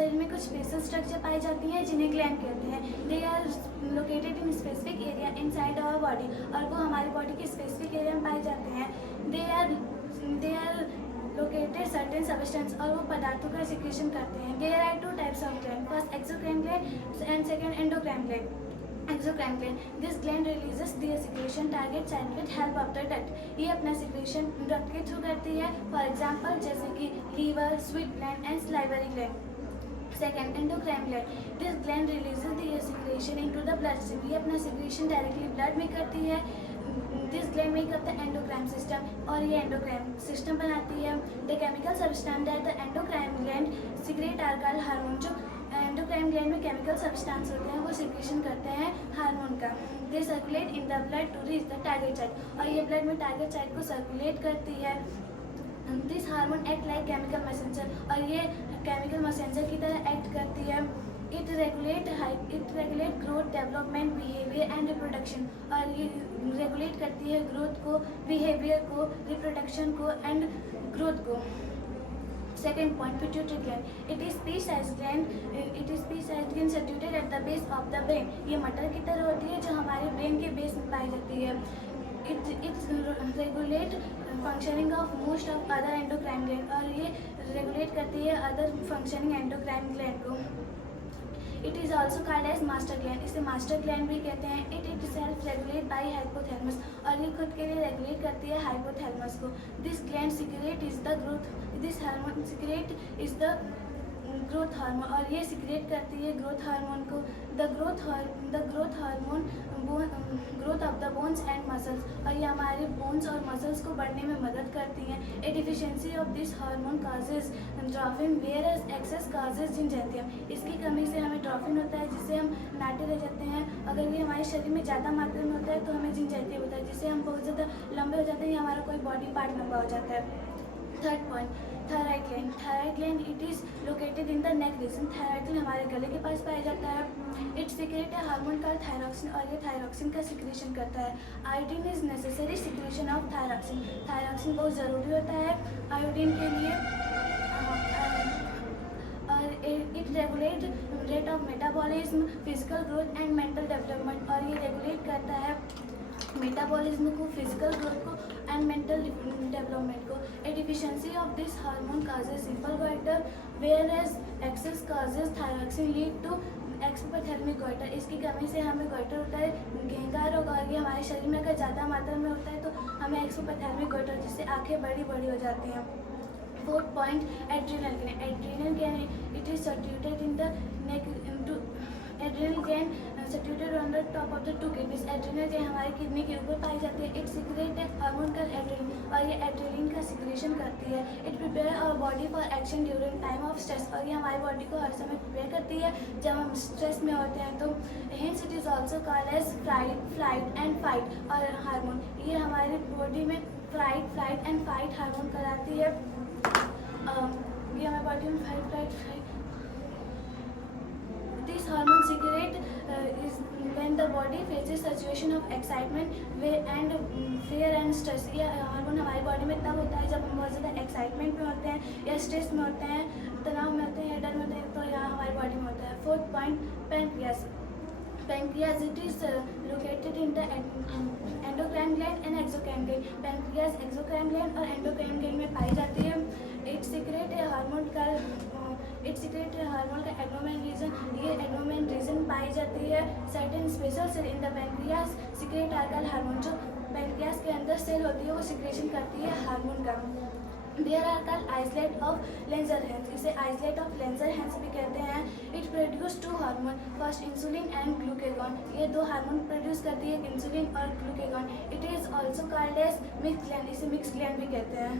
शरीर में कुछ स्पेशल स्ट्रक्चर पाई जाती हैं जिन्हें ग्लैंड कहते हैं। They are located in specific area inside our body, और वो हमारी बॉडी के स्पेसिफिक एरिया में पाए जाते हैं। They are located certain substance, और वो पदार्थों का सिक्रेशन करते हैं। There are two types of gland, first exocrine gland and second endocrine gland. Exocrine gland, this gland releases their secretion target site with help of the duct. ये अपना secretion duct के through करती है, for example जैसे कि liver, sweet gland and salivary gland. Second endocrine gland, this gland releases their secretion into the blood stream. ये अपना secretion directly blood में करती है। This gland make up the endocrine system, और ये एंडोक्राइन सिस्टम बनाती है। The chemical substance that the endocrine gland secrete are called hormone. जो एंडोक्राइन ग्लैंड में केमिकल सब्सटेंस होते हैं वो सिक्रेशन करते हैं हार्मोन का। They circulate in the blood to reach the target site, और ये ब्लड में टारगेट साइट को सर्कुलेट करती है। This hormone act like chemical messenger, और ये केमिकल मैसेंजर की तरह एक्ट करती है। It regulate growth, development, behaviour and reproduction, और ये रेगुलेट करती है ग्रोथ को, बिहेवियर को, रिप्रोडक्शन को एंड ग्रोथ को। Second point, pituitary gland. It is pea-sized gland. It is pea-sized gland situated at the base of the brain. ये मटर की तरह होती है जो हमारे ब्रेन के बेस में पाई जाती है। It regulate functioning of most of other endocrine gland, और ये रेगुलेट करती है अदर फंक्शनिंग एंडोक्राइन ग्लैंड को। It is also called as master gland, इसे मास्टर ग्लैंड भी कहते हैं। Itself regulate by hypothalamus, और ये खुद के लिए रेगुलेट करती है हाइपोथैलेमस को। This gland secrete is the growth, this hormone secrete is the growth hormone, और ये सिक्रेट करती है ग्रोथ हार्मोन को। The growth hormone growth of the bones and muscles, और ये हमारे बोन्स और मसल्स को बढ़ने में मदद करती हैं। A deficiency of this hormone causes dwarfism whereas excess causes gigantism. इसकी कमी से हमें ड्रॉफिन होता है जिससे हम नाटे रह जाते हैं। अगर ये हमारे शरीर में ज़्यादा मात्रा में होता है तो हमें जिनजेंथियम होता है, जिससे हम बहुत ज़्यादा लंबे हो जाते हैं या हमारा कोई बॉडी पार्ट लंबा हो जाता है। Third point, thyroid gland. Thyroid gland it is located in the neck region. Thyroid gland हमारे गले के पास पाया जाता है। इट सिक्रेट है हार्मोन कॉल्ड थायरॉक्सिन, और ये थायरॉक्सिन का सिक्रेशन करता है। Iodine is necessary secretion of thyroxine. Thyroxine बहुत ज़रूरी होता है आयोडीन के लिए। और it regulate rate of metabolism, physical growth and mental development, और ये रेगुलेट करता है मेटाबॉलिज्म को, फिजिकल ग्रोथ को एंड मेंटल डेवलपमेंट को। A deficiency of this hormone causes simple goitre, whereas excess causes thyroxine lead to exophthalmic goitre. इसकी कमी से हमें गोइटर होता है, घेंगार रोग, और ये हमारे शरीर में अगर ज़्यादा मात्रा में होता है तो हमें एक्सोपैथेलमिक गोइटर, जिससे आँखें बड़ी बड़ी हो जाती हैं। Fourth point, adrenal gland. Adrenal gland it is situated in the neck into adrenal gland situated on the top of the two kidneys. Adrenal gland हमारी किडनी के ऊपर पाई जाती है। It secrete hormone called adrenal, और ये adrenal का secretion करती है। It prepare our body for action during time of stress, और ये हमारी बॉडी को हर समय प्रिपेयर करती है जब हम स्ट्रेस में होते हैं। तो hence it is also called as flight and fight और हार्मोन। ये हमारी बॉडी में फ्लाइट एंड फाइट हार्मोन कराती है। ये हमारी बॉडी में flight This hormone secret is when the body faces situation of excitement and fear and stress. ये हार्मोन हमारी बॉडी में तब होता है जब हम बहुत ज़्यादा एक्साइटमेंट में होते हैं या स्ट्रेस में होते हैं, तनाव में होते हैं या डर में होते हैं, तो यहाँ हमारी बॉडी में होता है। Fourth point, pancreas. Pancreas, it is located in the endocrine gland and exocrine gland. Pancreas exocrine gland और endocrine gland में पाई जाती है। It secrete a hormone का एग्नोमेन रीजन, ये एग्नोमेन रीजन पाई जाती है। Certain special cell in the pancreas secrete are called hormone. जो पैनक्रियास के अंदर सेल होती है वो सिक्रेशन करती है हार्मोन का। There are called islet of Langerhans, इसे आइसलेट ऑफ लेंजरहैंस भी कहते हैं। It produce two hormone, first insulin and glucagon. ये दो हार्मोन प्रोड्यूस करती है, इंसुलिन और glucagon. It is also called as mix gland, इसे मिक्स ग्लैंड भी कहते हैं।